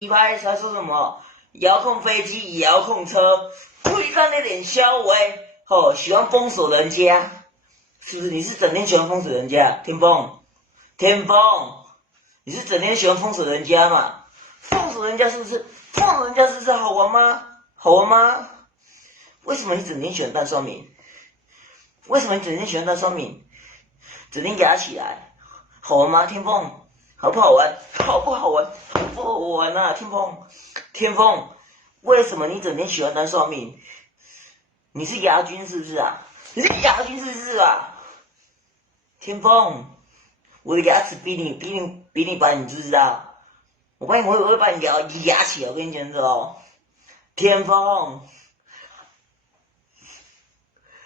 一拍才说什么遥控飞机、遥控车，故意让那点消微，喜欢封锁人家，是不是？你是整天喜欢封锁人家，天风，天风，你是整天喜欢封锁人家嘛？封锁人家是不是？封锁人家是不是好玩吗？好玩吗？为什么你整天喜欢单双面？为什么你整天喜欢单双面？整天压起来，好玩吗？天风，好不好玩？好不好玩？好不好玩啊？天风，天风，为什么你整天喜欢单双面？你是亚军是不是啊？你是亚军是不是啊？天风，我的牙齿比你白，你知不知道？我会把你牙起来，我跟你讲哦。天风，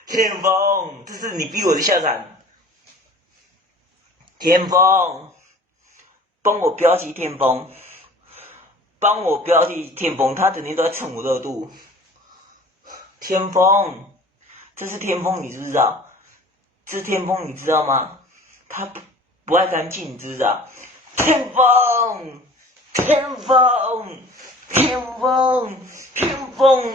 天风，这是你逼我的下场。天风，帮我标记天风，帮我标记天风，他整天都在蹭我热度。天风，这是天风，你知不知道？这是天风，你知道吗？他不爱干净，你知不知道？天风，天风，天风，天风，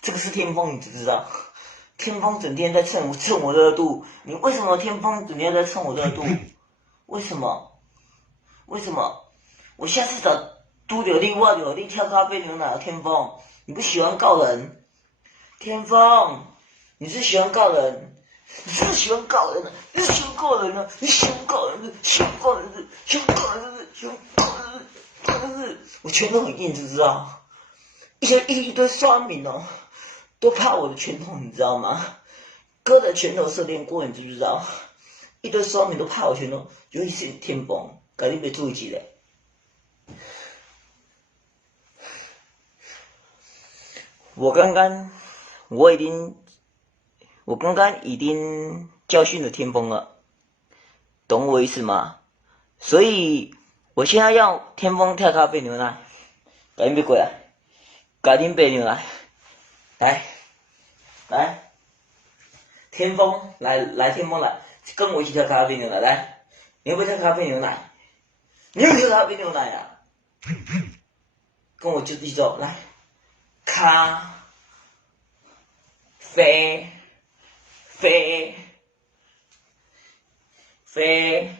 这个是天风，你知不知道？天风整天在蹭我热度，你为什么天风整天在蹭我热度？为什么？为什么？我下次找都有力、我有力跳咖啡牛奶。天风，你不喜欢告人？天风，你是喜欢告人？你是喜欢告人的？你是喜欢告人的？你喜欢告人的？喜欢告人的？喜欢告人的？喜欢告人的？告人的？我拳头很硬，知不知道？一堆酸民哦，都怕我的拳头，你知道吗？哥的拳头射练过，你知不知道？一堆酸民都怕我拳头，尤其是天风，赶紧别注意起来。我刚刚已经教训了天风了，懂我意思吗？所以我现在要天风跳咖啡牛奶，赶紧别过来，赶紧别牛奶，来，天风来天风来，跟我一起跳咖啡牛奶来，你要不要跳咖啡牛奶？你要不要跳咖啡牛奶啊？跟我就地走来，咖啡啡啡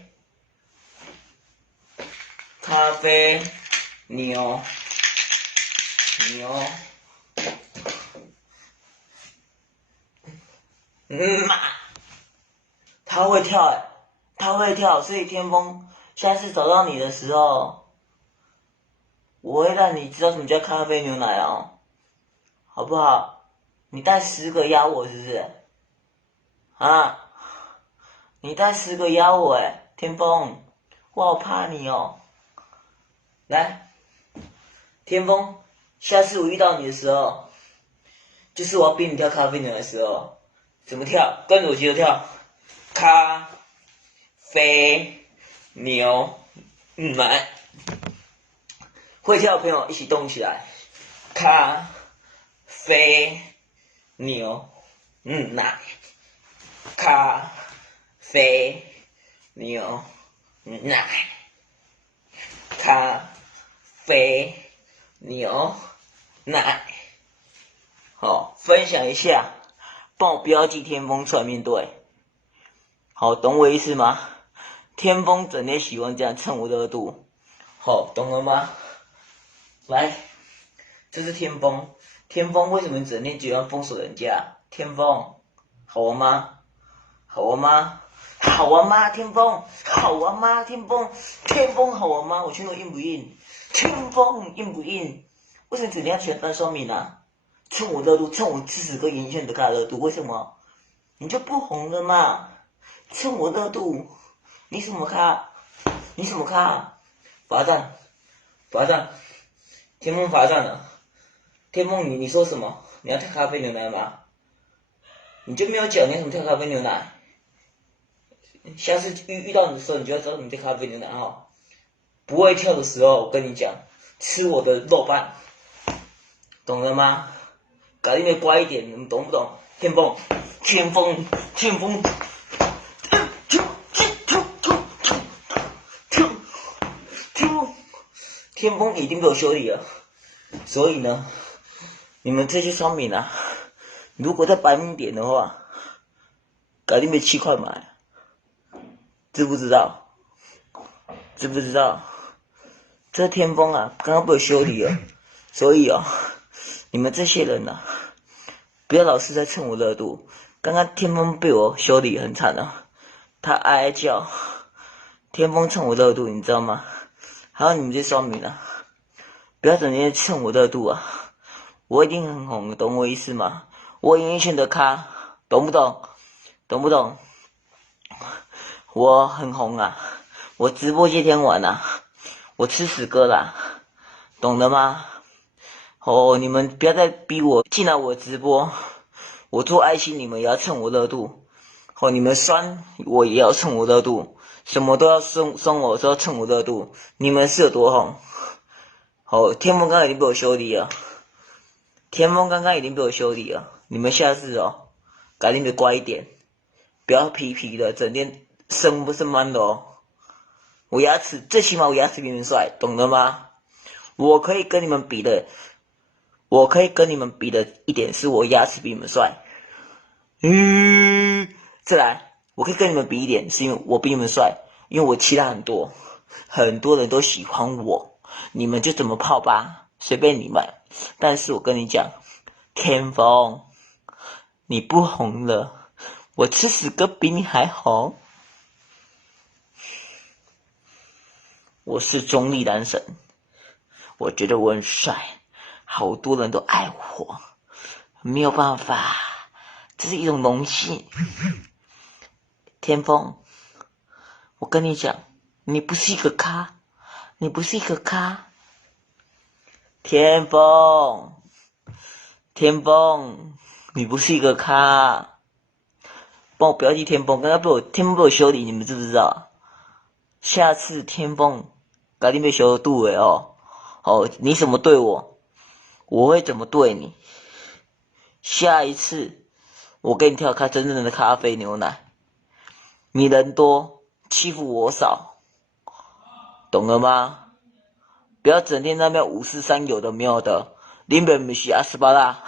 咖啡牛。妈，他会跳他会跳，所以天风下次找到你的时候，我会让你知道什么叫咖啡牛奶哦，好不好？你带10个压我是不是？啊，你带10个压我天风，我好怕你哦。来，天风，下次我遇到你的时候，就是我要逼你跳咖啡牛的时候，怎么跳？跟着我节奏跳，咖啡牛奶。会跳的朋友一起动起来，咖啡牛奶，咖啡牛奶，咖啡牛奶。好，分享一下，帮我标记天风出来面对。好，懂我意思吗？天风整天喜欢这样蹭我热度，好，懂了吗？来，这是天风，天风为什么整天喜欢封锁人家？天风，好玩吗？好玩吗？好玩吗？天风，好玩吗？天风，天风好玩吗？我拳头硬不硬？天风硬不硬？为什么整天要全单双面啊？蹭我热度，蹭我40个影响的卡热度，为什么？你就不红了嘛？蹭我热度，你什么咖？你什么咖？罚站，罚站，天风罚站了。天风，你说什么？你要跳咖啡牛奶吗？你就没有讲你怎么跳咖啡牛奶？下次遇到你的时候，你就要知道怎么跳咖啡牛奶哈。不会跳的时候，我跟你讲，吃我的肉棒，懂了吗？搞定的乖一点，你们懂不懂？天风，天风，天风，天风已经被我修理了，所以呢，你们这些商品啊，如果再白明点的话，改定被7块买，知不知道？知不知道？这天风啊，刚刚被我修理了，所以你们这些人啊，不要老是在蹭我热度。刚刚天风被我修理很惨啊，他哀哀叫，天风蹭我热度，你知道吗？还有你们这些酸民啊，不要整天蹭我热度啊！我已经很红了，懂我意思吗？我演艺圈的咖，懂不懂？懂不懂？我很红啊，我直播接天晚啊，我吃屎哥啦，懂了吗？你们不要再逼我进来我直播，我做爱心你们也要蹭我热度，你们酸我也要蹭我热度，什么都要酸我，都要蹭我热度，你们是有多红？天风刚刚已经被我修理了，天风刚刚已经被我修理了，你们下次改定的乖一点，不要皮皮的，整天生不生闷的我牙齿最起码我牙齿比你们帅，懂了吗？我可以跟你们比的一点是我牙齿比你们帅。再来，我可以跟你们比一点，是因为我比你们帅，因为我其他很多人都喜欢我，你们就怎么泡吧，随便你们。但是我跟你讲，天风，你不红了，我吃屎哥比你还红。我是中立男神，我觉得我很帅，好多人都爱我，没有办法，这是一种荣幸。天风，我跟你讲，你不是一个咖，你不是一个咖。天风，天风，你不是一个咖。帮我标记天风，刚刚天风被我修理，你们知不知道？下次天风，改定被修度你怎么对我，我会怎么对你。下一次，我给你调开真正的咖啡牛奶。你人多，欺负我少，懂了吗？不要整天在那边543有的没有的，林北不是阿斯巴拉，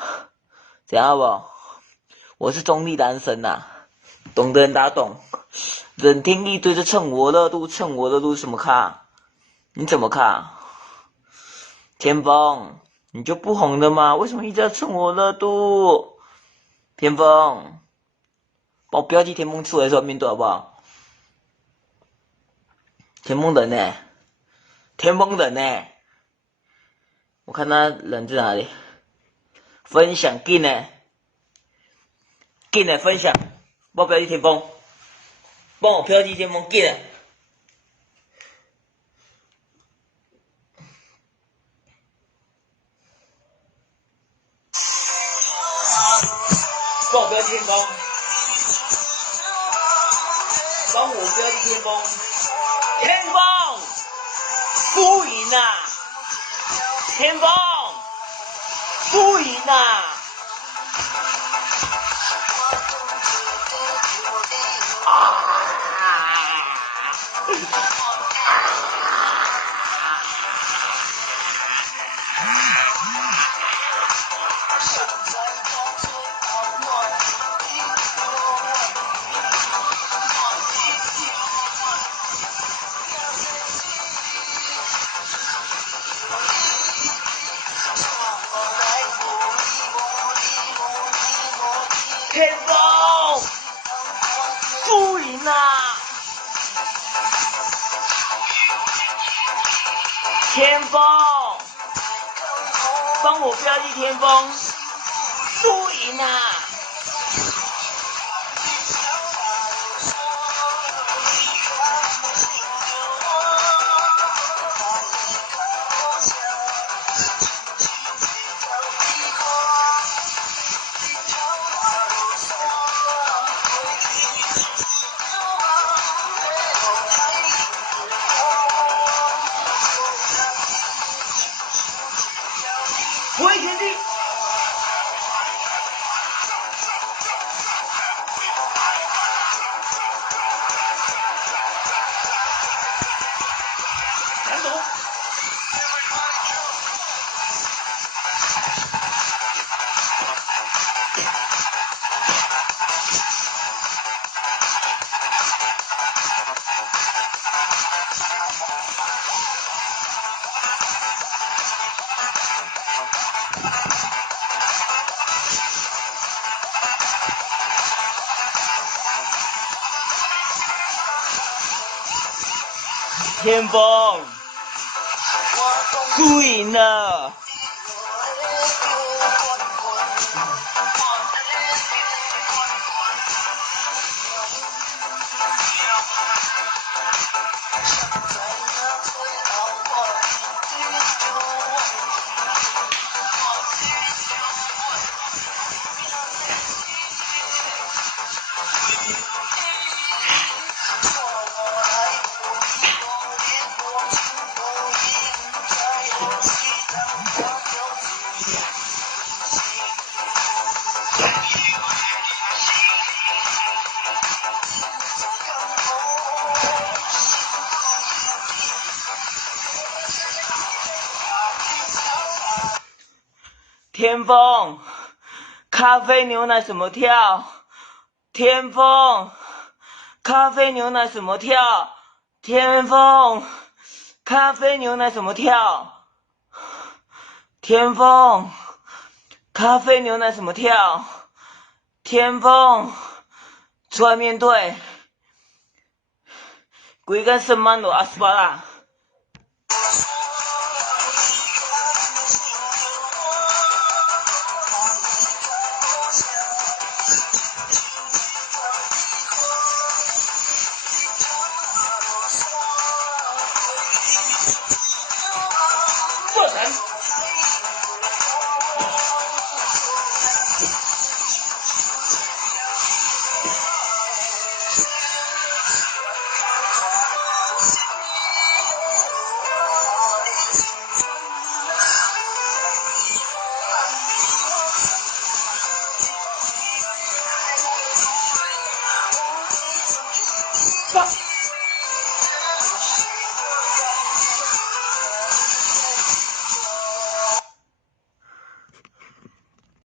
怎样不？我是中立男神呐，懂的人打懂。冷听一堆就蹭我热度，蹭我热度什么咖？你怎么看？天风，你就不红的吗？为什么一直要蹭我热度？天风，帮我标记天风出来的时候面对好不好？天风人呢？天风人呢？我看他人在哪里？分享进呢？进来分享，帮我标记天风，帮我标记天风进来。帮我标记天风，帮我标记天风，天风不赢啊！天风不赢啊！天风不赢啊！天风，帮我标记天风不赢啊！不会前进。天风，输赢了。天风，咖啡牛奶什么跳？天风，咖啡牛奶什么跳？天风，咖啡牛奶什么跳？天风，咖啡牛奶什么跳？天风，出来面对，规个圣曼罗阿斯巴拉。不能。